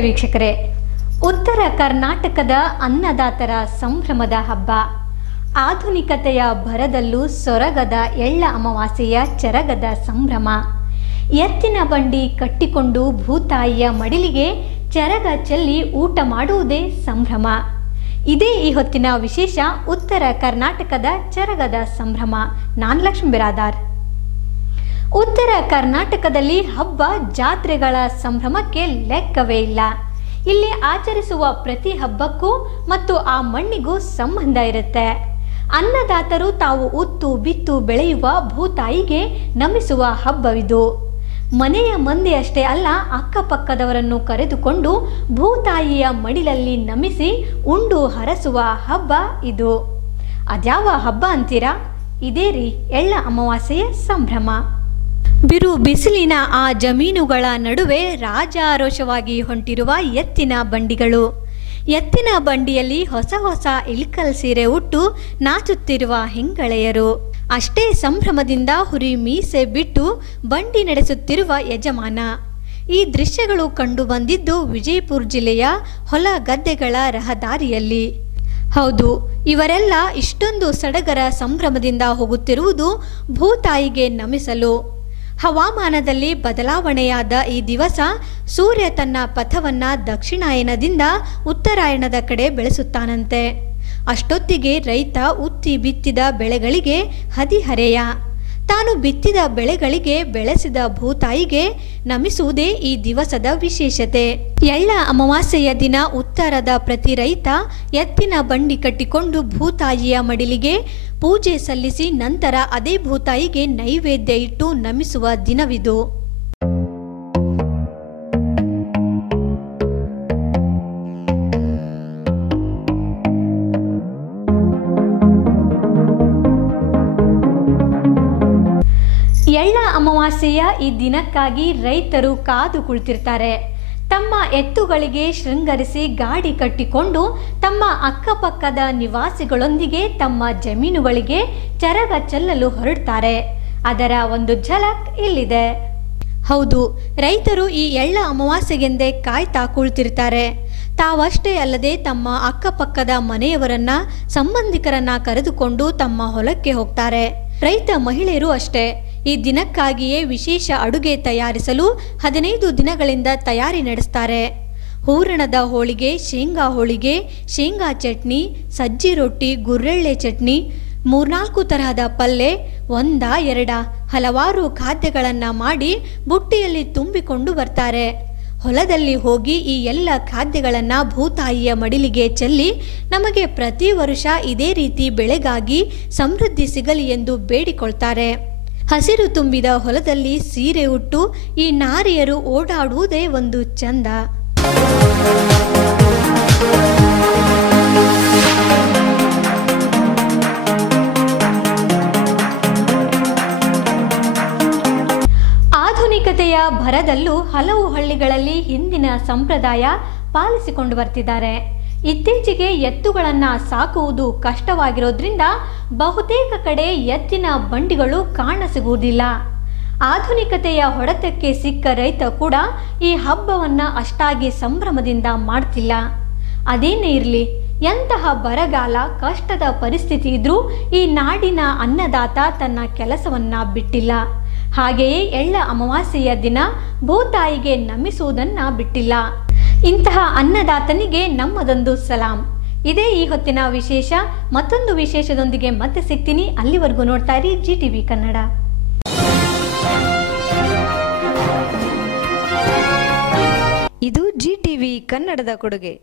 ವೀಕ್ಷಕರೇ. ಉತ್ತರ ಕರ್ನಾಟಕದ ಅನ್ನದಾತರ ಸಂಭ್ರಮದ ಹಬ್ಬ. ಆಧುನಿಕತೆಯ ಭರದಲ್ಲೂ ಸೊರಗದ ಎಳ್ಳ ಅಮಾವಾಸ್ಯೆಯ ಚರಗದ ಸಂಭ್ರಮ. ಎತ್ತಿನ ಬಂಡಿ ಕಟ್ಟಿಕೊಂಡು ಭೂತಾಯಿಯ ಮಡಿಲಿಗೆ ಚರಗ ಚೆಲ್ಲಿ ಊಟ ಮಾಡುವುದೇ ಸಂಭ್ರಮ. ಇದೇ ಈ ಹೊತ್ತಿನ ವಿಶೇಷ ಉತ್ತರ ಕರ್ನಾಟಕದ ಚರಗದ ಸಂಭ್ರಮ. ನಾನ್ ಲಕ್ಷ್ಮೀ ಬಿರಾದಾರ್. ಉತ್ತರ ಕರ್ನಾಟಕದಲ್ಲಿ ಹಬ್ಬ ಜಾತ್ರೆಗಳ ಸಂಭ್ರಮಕ್ಕೆ ಲೆಕ್ಕವೇ ಇಲ್ಲ. ಇಲ್ಲಿ ಆಚರಿಸುವ ಪ್ರತಿ ಹಬ್ಬಕ್ಕೂ ಮತ್ತು ಆ ಮಣ್ಣಿಗೂ ಸಂಬಂಧ ಇರುತ್ತೆ. ಅನ್ನದಾತರು ತಾವು ಉತ್ತು ಬಿತ್ತು ಬೆಳೆಯುವ ಭೂತಾಯಿಗೆ ನಮಿಸುವ ಹಬ್ಬವಿದು. ಮನೆಯ ಮಂದಿ ಅಷ್ಟೇ ಅಲ್ಲ, ಅಕ್ಕಪಕ್ಕದವರನ್ನು ಕರೆದುಕೊಂಡು ಭೂತಾಯಿಯ ಮಡಿಲಲ್ಲಿ ನಮಿಸಿ ಉಂಡು ಹರಸುವ ಹಬ್ಬ ಇದು. ಅದ್ಯಾವ ಹಬ್ಬ ಅಂತೀರಾ? ಇದೇ ರೀ, ಎಳ್ಳ ಅಮಾವಾಸ್ಯೆಯ ಸಂಭ್ರಮ. ಬಿರು ಬಿಸಿಲಿನ ಆ ಜಮೀನುಗಳ ನಡುವೆ ರಾಜಾರೋಷವಾಗಿ ಹೊಂಟಿರುವ ಎತ್ತಿನ ಬಂಡಿಗಳು. ಎತ್ತಿನ ಬಂಡಿಯಲ್ಲಿ ಹೊಸ ಹೊಸ ಇಳ್ಕಲ್ ಸೀರೆ ಉಟ್ಟು ನಾಚುತ್ತಿರುವ ಹೆಂಗಳೆಯರು. ಅಷ್ಟೇ ಸಂಭ್ರಮದಿಂದ ಹುರಿ ಮೀಸೆ ಬಿಟ್ಟು ಬಂಡಿ ನಡೆಸುತ್ತಿರುವ ಯಜಮಾನ. ಈ ದೃಶ್ಯಗಳು ಕಂಡು ಬಂದಿದ್ದು ವಿಜಯಪುರ ಜಿಲ್ಲೆಯ ಹೊಲ ಗದ್ದೆಗಳ ರಹದಾರಿಯಲ್ಲಿ. ಹೌದು, ಇವರೆಲ್ಲ ಇಷ್ಟೊಂದು ಸಡಗರ ಸಂಭ್ರಮದಿಂದ ಹೋಗುತ್ತಿರುವುದು ಭೂತಾಯಿಗೆ ನಮಿಸಲು. ಹವಾಮಾನದಲ್ಲಿ ಬದಲಾವಣೆಯಾದ ಈ ದಿವಸ ಸೂರ್ಯ ತನ್ನ ಪಥವನ್ನ ದಕ್ಷಿಣಾಯನದಿಂದ ಉತ್ತರಾಯಣದ ಕಡೆ ಬೆಳೆಸುತ್ತಾನಂತೆ. ಅಷ್ಟೊತ್ತಿಗೆ ರೈತ ಉತ್ತಿ ಬಿತ್ತಿದ ಬೆಳೆಗಳಿಗೆ ಹದಿಹರೆಯ ತಾನು ಬಿತ್ತಿದ ಬೆಳೆಗಳಿಗೆ ಬೆಳೆಸಿದ ಭೂತಾಯಿಗೆ ನಮಿಸುವುದೇ ಈ ದಿವಸದ ವಿಶೇಷತೆ. ಎಳ್ಳ ಅಮಾವಾಸ್ಯೆಯ ದಿನ ಉತ್ತರದ ಪ್ರತಿ ರೈತ ಎತ್ತಿನ ಬಂಡಿ ಕಟ್ಟಿಕೊಂಡು ಭೂತಾಯಿಯ ಮಡಿಲಿಗೆ ಪೂಜೆ ಸಲ್ಲಿಸಿ ನಂತರ ಅದೇ ಭೂತಾಯಿಗೆ ನೈವೇದ್ಯ ಇಟ್ಟು ನಮಿಸುವ ದಿನವಿದು. ಅಮಾವಾಸ್ಯೆಯ ಈ ದಿನಕ್ಕಾಗಿ ರೈತರು ಕಾದು ಕುಳಿತಿರ್ತಾರೆ. ತಮ್ಮ ಎತ್ತುಗಳಿಗೆ ಶೃಂಗರಿಸಿ ಗಾಡಿ ಕಟ್ಟಿಕೊಂಡು ತಮ್ಮ ಅಕ್ಕಪಕ್ಕದ ನಿವಾಸಿಗಳೊಂದಿಗೆ ತಮ್ಮ ಜಮೀನುಗಳಿಗೆ ಚರಗ ಚೆಲ್ಲಲು ಹೊರಡ್ತಾರೆ. ಅದರ ಒಂದು ಝಲಕ್ ಇಲ್ಲಿದೆ. ಹೌದು, ರೈತರು ಈ ಎಳ್ಳ ಅಮಾವಾಸ್ಯೆಗೆಂದೇ ಕಾಯ್ತಾ ಕುಳಿತಿರ್ತಾರೆ. ತಾವಷ್ಟೇ ಅಲ್ಲದೆ ತಮ್ಮ ಅಕ್ಕಪಕ್ಕದ ಮನೆಯವರನ್ನ, ಸಂಬಂಧಿಕರನ್ನ ಕರೆದುಕೊಂಡು ತಮ್ಮ ಹೊಲಕ್ಕೆ ಹೋಗ್ತಾರೆ. ರೈತ ಮಹಿಳೆಯರು ಅಷ್ಟೇ. ಈ ದಿನಕ್ಕಾಗಿಯೇ ವಿಶೇಷ ಅಡುಗೆ ತಯಾರಿಸಲು ಹದಿನೈದು ದಿನಗಳಿಂದ ತಯಾರಿ ನಡೆಸ್ತಾರೆ. ಹೂರಣದ ಹೋಳಿಗೆ, ಶೇಂಗಾ ಹೋಳಿಗೆ, ಶೇಂಗಾ ಚಟ್ನಿ, ಸಜ್ಜಿ ರೊಟ್ಟಿ ಗುರ್ರೆಳ್ಳೆ ಚಟ್ನಿ, ಮೂರ್ನಾಲ್ಕು ತರಹದ ಪಲ್ಲೆ, ಒಂದ, ಎರಡ ಹಲವಾರು ಖಾದ್ಯಗಳನ್ನು ಮಾಡಿ ಬುಟ್ಟಿಯಲ್ಲಿ ತುಂಬಿಕೊಂಡು ಬರ್ತಾರೆ. ಹೊಲದಲ್ಲಿ ಹೋಗಿ ಈ ಎಲ್ಲ ಖಾದ್ಯಗಳನ್ನು ಭೂತಾಯಿಯ ಮಡಿಲಿಗೆ ಚೆಲ್ಲಿ ನಮಗೆ ಪ್ರತಿ ವರ್ಷ ಇದೇ ರೀತಿ ಬೆಳೆಗಾಗಿ ಸಮೃದ್ಧಿ ಸಿಗಲಿ ಎಂದು ಬೇಡಿಕೊಳ್ತಾರೆ. ಹಸಿರು ತುಂಬಿದ ಹೊಲದಲ್ಲಿ ಸೀರೆ ಉಟ್ಟು ಈ ನಾರಿಯರು ಓಡಾಡುವುದೇ ಒಂದು ಚಂದ. ಆಧುನಿಕತೆಯ ಭರದಲ್ಲೂ ಹಲವು ಹಳ್ಳಿಗಳಲ್ಲಿ ಹಿಂದಿನ ಸಂಪ್ರದಾಯ ಪಾಲಿಸಿಕೊಂಡು ಬರ್ತಿದ್ದಾರೆ. ಇತ್ತೀಚೆಗೆ ಎತ್ತುಗಳನ್ನು ಸಾಕುವುದು ಕಷ್ಟವಾಗಿರೋದ್ರಿಂದ ಬಹುತೇಕ ಕಡೆ ಎತ್ತಿನ ಬಂಡಿಗಳು ಕಾಣಸಿಗುವುದಿಲ್ಲ. ಆಧುನಿಕತೆಯ ಹೊಡೆತಕ್ಕೆ ಸಿಕ್ಕ ರೈತ ಕೂಡ ಈ ಹಬ್ಬವನ್ನ ಅಷ್ಟಾಗಿ ಸಂಭ್ರಮದಿಂದ ಮಾಡ್ತಿಲ್ಲ. ಅದೇನೇ ಇರಲಿ, ಎಂತಹ ಬರಗಾಲ, ಕಷ್ಟದ ಪರಿಸ್ಥಿತಿ ಇದ್ರೂ ಈ ನಾಡಿನ ಅನ್ನದಾತ ತನ್ನ ಕೆಲಸವನ್ನ ಬಿಟ್ಟಿಲ್ಲ. ಹಾಗೆಯೇ ಎಳ್ಳ ಅಮಾವಾಸ್ಯೆಯ ದಿನ ಭೂತಾಯಿಗೆ ನಮಿಸುವುದನ್ನ ಬಿಟ್ಟಿಲ್ಲ. ಇಂತಹ ಅನ್ನದಾತನಿಗೆ ನಮ್ಮದೊಂದು ಸಲಾಂ. ಇದೇ ಈ ಹೊತ್ತಿನ ವಿಶೇಷ, ಮತ್ತೊಂದು ವಿಶೇಷದೊಂದಿಗೆ ಮತ್ತೆ ಸಿಗ್ತೀನಿ ಅಲ್ಲಿವರೆಗೂ ನೋಡ್ತಾ ಇರಿ ಜಿ ಟಿವಿ ಕನ್ನಡ. ಇದು ಜಿ ಟಿವಿ ಕನ್ನಡದ ಕೊಡುಗೆ.